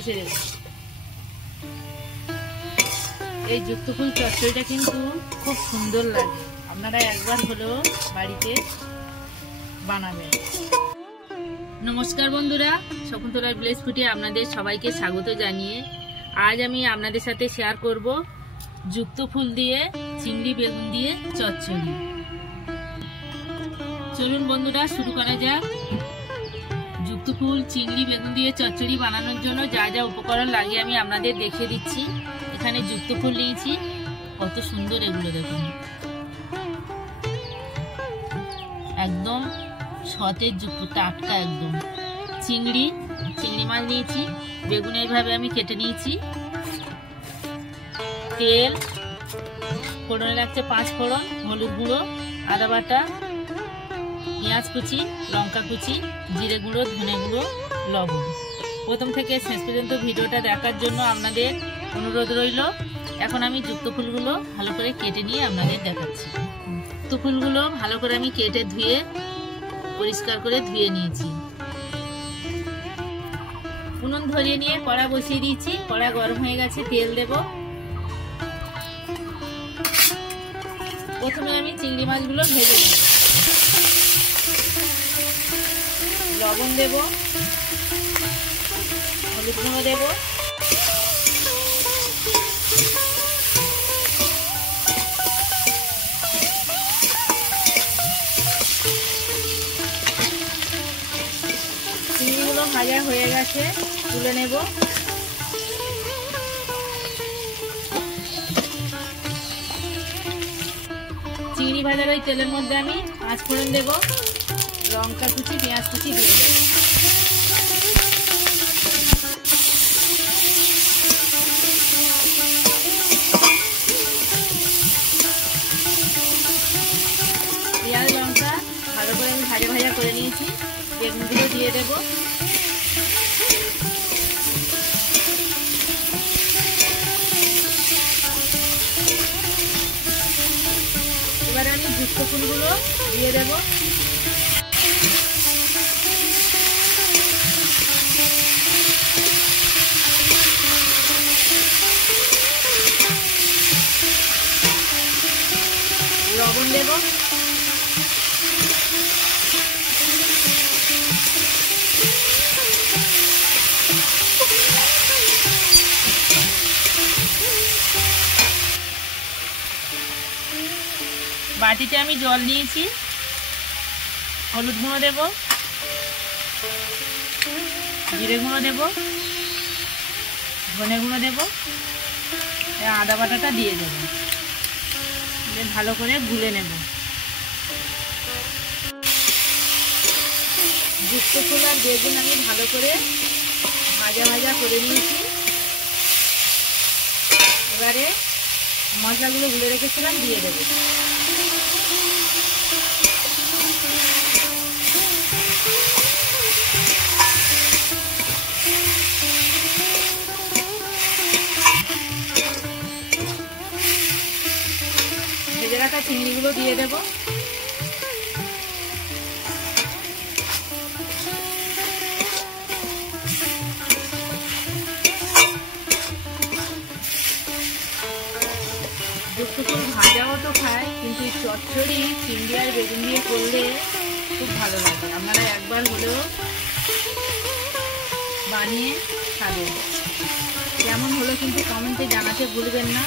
হয়েছে দেখুন। এই যুক্ত ফুল চচ্চড়িটা কিন্তু খুব সুন্দর লাগে, আপনারা একবার হলেও বাড়িতে বানাবেন। নমস্কার বন্ধুরা, শকুন্তলার ভিলেজ ফুডে আপনাদের সবাইকে স্বাগত জানিয়ে আজ আমি আপনাদের সাথে শেয়ার করব যুক্ত ফুল দিয়ে চিংড়ি বেগুন দিয়ে চচ্চড়ি। চলুন বন্ধুরা শুরু করা যাক। যুক্ত ফুল চিংড়ি বেগুন দিয়ে চচ্চড়ি বানানোর জন্য যা যা উপকরণ লাগে আমি আপনাদের দেখিয়ে দিচ্ছি। এখানে যুক্ত ফুল নিয়েছি, কত সুন্দর এগুলো দেখুন, একদম সতেজ যুক্ত টাটকা একদম। চিংড়ি মাছ নিয়েছি, বেগুন এইভাবে আমি কেটে নিয়েছি। তেল, ফোড়নে লাগছে 5 ফোড়ন, হলুদ গুঁড়ো, আদা বাটা, পেঁয়াজ কুচি, লঙ্কা কুচি, জিরে গুঁড়ো, ধনে গুঁড়ো, লবণ। প্রথম থেকে শেষ পর্যন্ত ভিডিওটা দেখার জন্য আপনাদের অনুরোধ রইল। এখন আমি যুক্ত ফুলগুলো ভালো করে কেটে নিয়ে আপনাদের দেখাচ্ছি। যুক্ত ফুলগুলো ভালো করে আমি কেটে ধুয়ে পরিষ্কার করে ধুয়ে নিয়েছি। উনুন ধরিয়ে নিয়ে কড়া বসিয়ে দিয়েছি, কড়া গরম হয়ে গেছে, তেল দেব। প্রথমে আমি চিংড়ি মাছগুলো ভেজে নেব। লবণ দেব, হলুদ গুঁড়ো দেব, চিংড়িগুলো ভাজা হয়ে গেছে, তুলে নেব। চিংড়ি ভাজার ওই তেলের মধ্যে আমি 5 ফোড়ন দেব, লঙ্কা কুচি, পেঁয়াজ কুচি দিয়ে দেব। পেঁয়াজ লঙ্কা ভালো করে আমি ভাজা করে নিয়েছি। বেগুনগুলো দিয়ে দেব। এবারে আমি যুক্ত ফুলগুলো দিয়ে দেব। লবণ দেব, বাটিতে আমি জল নিয়েছি, হলুদ গুঁড়ো দেব, জিরে গুঁড়ো দেব, ধনে গুঁড়ো দেব, আদা বাটাটা দিয়ে দেব। ভালো করে গুলে নেব। যুক্ত ফুল আর বেগুন আমি ভালো করে ভাজা করে নিয়েছি। এবারে মশলাগুলো গুলে রেখেছিলাম দিয়ে দেব। ভেজে রাখা চিংড়িগুলো দিয়ে দেব। যুক্ত ফুল ভাজাও তো খায়, কিন্তু চচ্চড়ি চিংড়ি আর বেগুন দিয়ে করলে খুব ভালো লাগে। আপনারা একবার হলেও বানিয়ে খাবেন। কেমন হলো কিন্তু কমেন্টে জানাতে ভুলবেন না।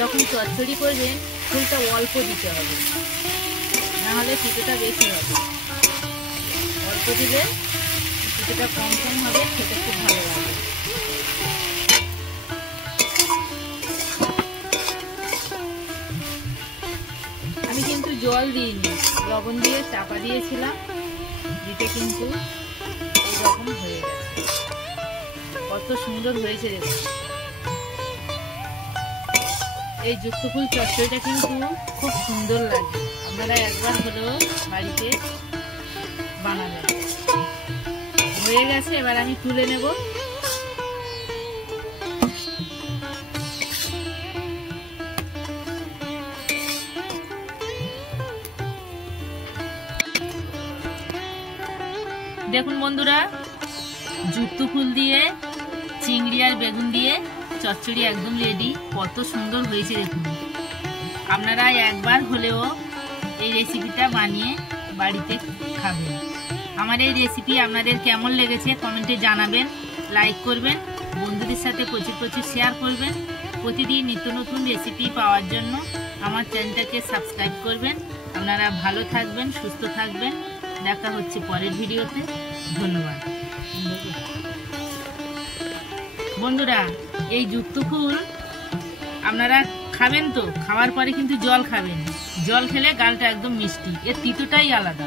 যখন চচ্চড়ি করবেন ফুলটা অল্প দিতে হবে, নাহলে পিঠেটা বেশি হবে। অল্প দিলে পিঠেটা কম হবে, খেতে খুব ভালো লাগে। আমি কিন্তু জল দিইনি, লবণ দিয়ে চাপা দিয়েছিলাম, দিতে কিন্তু এইরকম হয়ে গেছে। কত সুন্দর হয়েছে দেখুন। এই যুক্ত ফুল চচ্চড়িটা কিন্তু খুব সুন্দর লাগে, আপনারা একবার হলেও বাড়িতে বানাবেন। হয়ে গেছে, এবার আমি তুলে নেব। দেখুন বন্ধুরা, জুত্তু ফুল দিয়ে চিংড়ি আর বেগুন দিয়ে চচ্চড়ি একদম রেডি। কত সুন্দর হয়েছে দেখুন। আপনারা একবার হলেও এই রেসিপিটা বানিয়ে বাড়িতে খাবেন। আমার এই রেসিপি আপনাদের কেমন লেগেছে কমেন্টে জানাবেন, লাইক করবেন, বন্ধুদের সাথে প্রচুর প্রচুর শেয়ার করবেন। প্রতিদিন নিত্য নতুন রেসিপি পাওয়ার জন্য আমার চ্যানেলটাকে সাবস্ক্রাইব করবেন। আপনারা ভালো থাকবেন, সুস্থ থাকবেন। দেখা হচ্ছে পরের ভিডিওতে। ধন্যবাদ বন্ধুরা। এই জুত্তু ফুল আপনারা খাবেন তো, খাওয়ার পরে কিন্তু জল খাবেন। জল খেলে গালটা একদম মিষ্টি, এর তিতোটাই আলাদা।